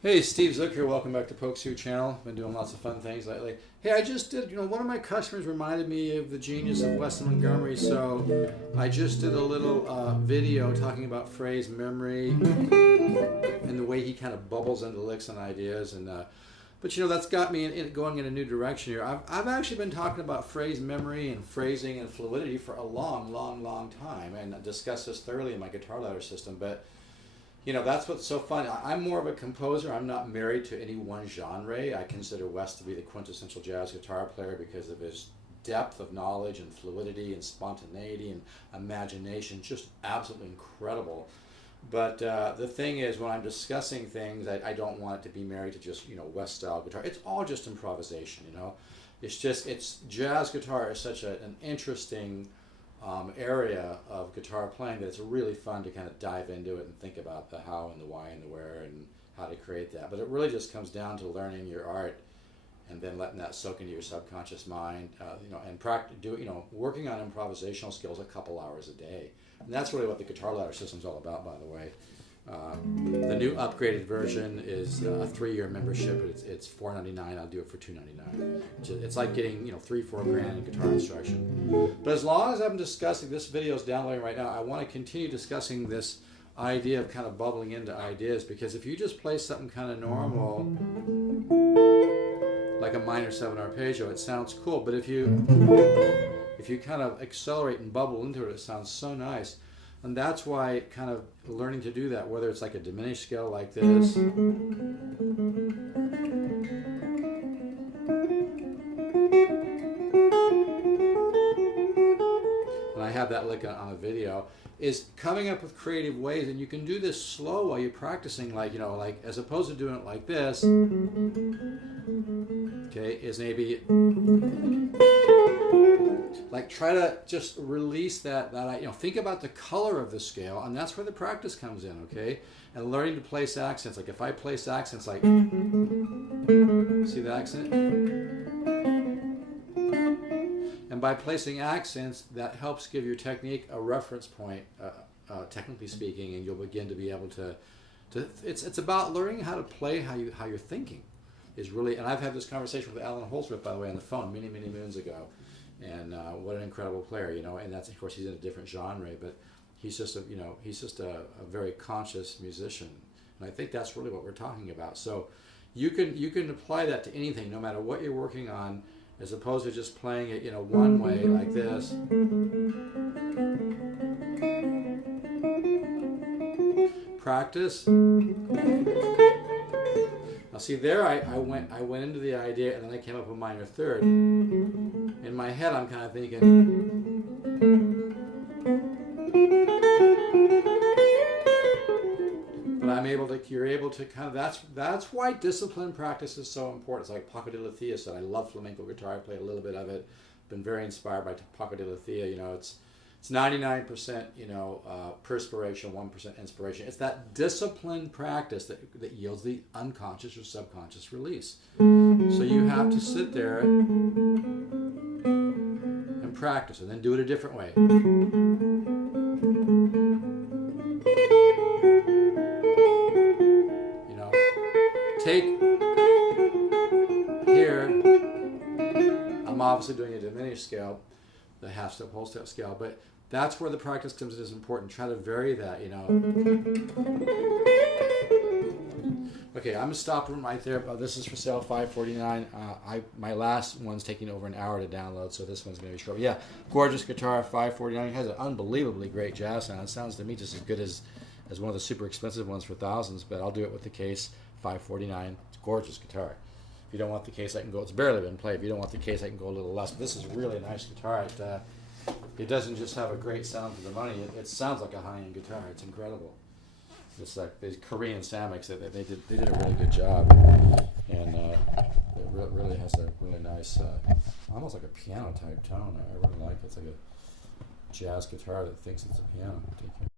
Hey, Steve Zook here. Welcome back to Pokeshoot channel. Been doing lots of fun things lately. Hey, I just did, one of my customers reminded me of the genius of Weston Montgomery, so I just did a little video talking about phrase memory and the way he kind of bubbles into licks and ideas. But that's got me going in a new direction here. I've actually been talking about phrase memory and phrasing and fluidity for a long, long, long time, and I discussed this thoroughly in my guitar ladder system. But that's what's so fun. I'm more of a composer. I'm not married to any one genre. I consider Wes to be the quintessential jazz guitar player because of his depth of knowledge and fluidity and spontaneity and imagination. Just absolutely incredible. But the thing is, when I'm discussing things, I don't want it to be married to just, West style guitar. It's all just improvisation, It's jazz guitar is such an interesting area of guitar playing that it's really fun to kind of dive into it and think about the how and the why and the where and how to create that. But it really just comes down to learning your art and then letting that soak into your subconscious mind, and working on improvisational skills a couple hours a day. And that's really what the guitar ladder system is all about, by the way. The new upgraded version is a 3-year membership. It's $4.99. I'll do it for $2.99. It's like getting $3-4 grand in guitar instruction. But as long as I'm discussing, this video is downloading right now, I want to continue discussing this idea of kind of bubbling into ideas, because if you just play something kind of normal, like a minor 7 arpeggio, it sounds cool. But if you kind of accelerate and bubble into it, it sounds so nice. And that's why kind of learning to do that, whether it's like a diminished scale like this, and I have that lick on a video, is coming up with creative ways. And you can do this slow while you're practicing, like as opposed to doing it like this, okay, is maybe like try to just release that think about the color of the scale, and that's where the practice comes in, okay? And learning to place accents. Like if I place accents, like, see the accent? And by placing accents, that helps give your technique a reference point, technically speaking, and you'll begin to be able to it's about learning how to play how you're thinking is really. And I've had this conversation with Alan Holdsworth, by the way, on the phone many moons ago. And what an incredible player, and that's, of course, he's in a different genre, but he's just a very conscious musician, and I think that's really what we're talking about. So you can apply that to anything, no matter what you're working on, as opposed to just playing it one way like this. Practice. Now see there, I went into the idea, and then I came up with a minor third. In my head, I'm kind of thinking, but you're able to kind of, that's why discipline practice is so important. It's like Paco de Lucia said, I love flamenco guitar. I play a little bit of it. Been very inspired by Paco de Lucia. It's 99% perspiration, 1% inspiration. It's that disciplined practice that yields the unconscious or subconscious release. So you have to sit there and practice, and then do it a different way. Take here. I'm obviously doing a diminished scale, the half step, whole step scale, but that's where the practice comes in. Is important. Try to vary that, Okay, I'm gonna stop right there. This is for sale, $5.49. My last one's taking over an hour to download, so this one's gonna be short. Yeah, gorgeous guitar, $5.49. It has an unbelievably great jazz sound. It sounds to me just as good as one of the super expensive ones for thousands. But I'll do it with the case, $5.49. It's a gorgeous guitar. If you don't want the case, I can go. It's barely been played. If you don't want the case, I can go a little less. But this is really a nice guitar. It doesn't just have a great sound for the money. It sounds like a high-end guitar. It's incredible. It's like these Korean Samiks. They did a really good job, and it really has a really nice, almost like a piano type tone. I really like it. It's like a jazz guitar that thinks it's a piano. Take care.